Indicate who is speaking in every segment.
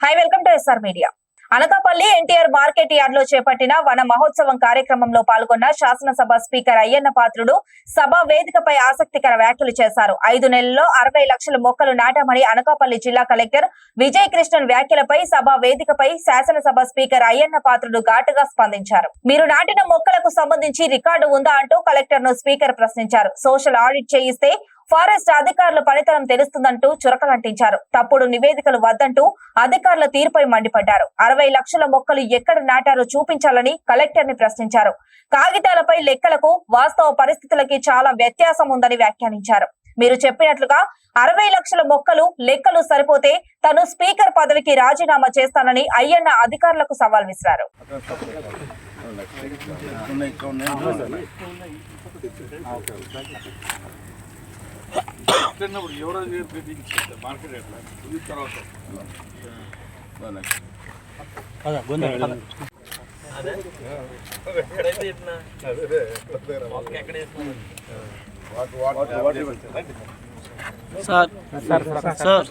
Speaker 1: Hi welcome to S R media Anakapalli NTR market యార్డ్లో చేపట్టిన వన మహోత్సవం కార్యక్రమంలో పాల్గొన్న శాసనసభ స్పీకర్ అయ్యన్న పాత్రుడు సభ వేదికపై ఆసక్తికర వ్యాఖ్యలు చేశారు. ఐదు నెలల్లో అరవై లక్షల మొక్కలు నాటామని అనకాపల్లి జిల్లా కలెక్టర్ విజయ్ కృష్ణన్ వ్యాఖ్యలపై సభ వేదికపై శాసనసభ స్పీకర్ అయ్యన్న పాత్రుడు ఘాటుగా స్పందించారు. మీరు నాటిన మొక్కలకు సంబంధించి రికార్డు ఉందా అంటూ కలెక్టర్ను స్పీకర్ ప్రశ్నించారు. సోషల్ ఆడిట్ చేయిస్తే ఫారెస్ట్ అధికారుల పనితనం తెలుస్తుందంటూ చురకలంటించారు తప్పుడు నివేదికలు వద్దంటూ అధికారుల తీరుపై మండిపడ్డారు. అరవై లక్షల మొక్కలు ఎక్కడ నాటారో చూపించాలని కలెక్టర్ని ప్రశ్నించారు. కాగితాలపై లెక్కలకు వాస్తవ పరిస్థితులకి చాలా వ్యత్యాసం ఉందని వ్యాఖ్యానించారు. మీరు చెప్పినట్లుగా అరవై లక్షల మొక్కలు లెక్కలు సరిపోతే తను స్పీకర్ పదవికి రాజీనామా చేస్తానని అయ్యన్న అధికారులకు సవాల్ విసిరారు.
Speaker 2: ఉన్నాయి.
Speaker 3: తిన్నప్పుడు ఎవరో చేసి మార్కెట్ ఎట్లా? ఇది తర్వాత.
Speaker 4: సార్ సార్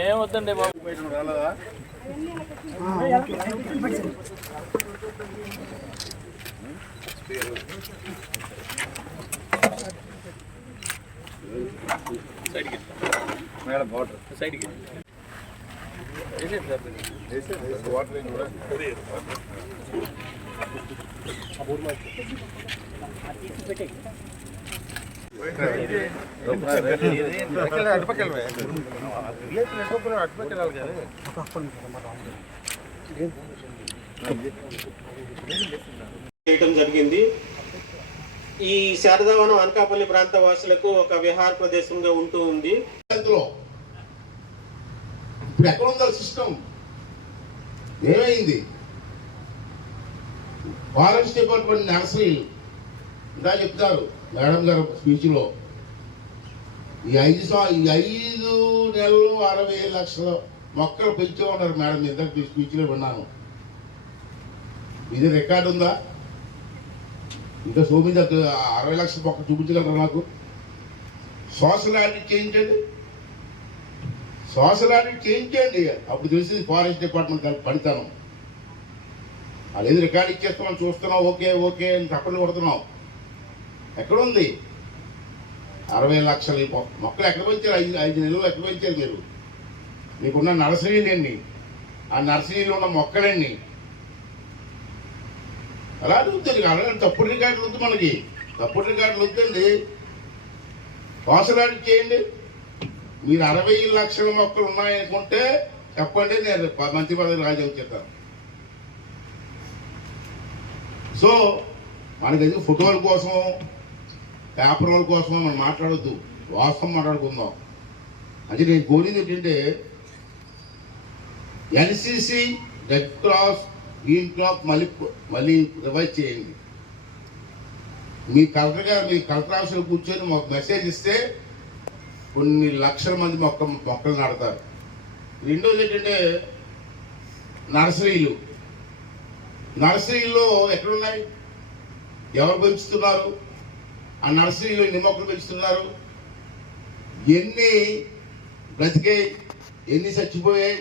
Speaker 4: ఏం వద్దండి బాబు?
Speaker 2: రాలేదా? మేడం వాటర్
Speaker 3: సైడ్కి
Speaker 2: వేసేయండి. వాటర్ ఏంటి కూడా?
Speaker 5: చేయటం జరిగింది. ఈ శారదావనం అనకాపల్లి ప్రాంత వాసులకు ఒక విహార ప్రదేశంగా ఉంటూ ఉంది.
Speaker 6: అందులో ఇప్పుడు ఎక్కడ సిస్టమ్ ఏమైంది? ఫారెస్ట్ డిపార్ట్మెంట్ నర్సరీ ఇంకా చెప్తారు. మేడం గారు స్పీచ్లో ఈ ఐదు ఈ ఐదు నెలలు అరవై లక్షల మొక్కలు పెంచే ఉన్నారు మేడం. ఇంతకు స్పీచ్లో విన్నాను. ఇది రికార్డు ఉందా? ఇంకా చూపించ అరవై లక్షల మొక్క చూపించగలరా నాకు? సోషల్ ఆడిట్ చేయించండి. సోషల్ ఆడిట్ చేయించండి. అప్పుడు తెలిసింది ఫారెస్ట్ డిపార్ట్మెంట్ దానికి పనితనం. అదేది ఏది రికార్డ్ ఇచ్చేస్తున్నాం చూస్తున్నాం ఓకే ఓకే అని తప్పని కొడుతున్నాం ఎక్కడుంది? అరవై లక్షల మొక్కలు ఎక్కడ పెంచారు? ఐదు ఐదు నెలలు ఎక్కడ పెంచారు మీరు? మీకున్న నర్సరీలు ఆ నర్సరీలో ఉన్న మొక్కలన్నీ? అలా అడుగుతుంది అలాగే తప్పుడు రికార్డులు వద్దు మనకి. తప్పుడు రికార్డులు వద్దండి. సోషల్ చేయండి. మీరు అరవై లక్షల మొక్కలు ఉన్నాయనుకుంటే చెప్పండి నేను మంత్రి పదవి రాజీవ్ చెప్తాను సో మనకి ఫోటోల కోసం పేపర్ల కోసం మనం మాట్లాడొద్దు. వాస్తవం మాట్లాడుకుందాం. అది నేను కోరింది ఏంటంటే NCC red cross green cross మళ్ళీ మళ్ళీ రివైజ్ చేయండి. మీ కలెక్టర్ గారు మీ కలెక్టర్ ఆఫీస్లో కూర్చొని మాకు మెసేజ్ ఇస్తే కొన్ని లక్షల మంది మొక్క మొక్కలు నాడతారు రెండోది ఏంటంటే నర్సరీలు. నర్సరీలో ఎక్కడున్నాయి? ఎవరు పెంచుతున్నారు? ఆ నర్సరీలో ఎన్ని మొక్కలు పెంచుతున్నారు? ఎన్ని బ్రతికాయి ఎన్ని చచ్చిపోయాయి?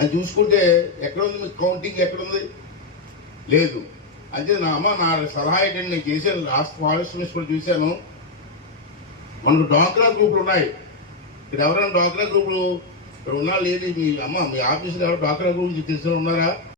Speaker 6: అని చూసుకుంటే ఎక్కడుంది మీకు కౌంటింగ్ ఎక్కడుంది? లేదు. అంటే నా అమ్మ నా సలహా ఏంటంటే నేను చేశాను లాస్ట్ ఫారెస్ట్ మినిస్టర్ కూడా చూశాను. మనకు డాక్రా గ్రూపులు ఉన్నాయి. ఇక్కడ ఎవరైనా డాక్రా గ్రూపులు ఇక్కడ ఉన్నా లేదు మీ అమ్మ మీ ఆఫీసులో ఎవరు డాక్రా గ్రూప్ తెలిసిన ఉన్నారా?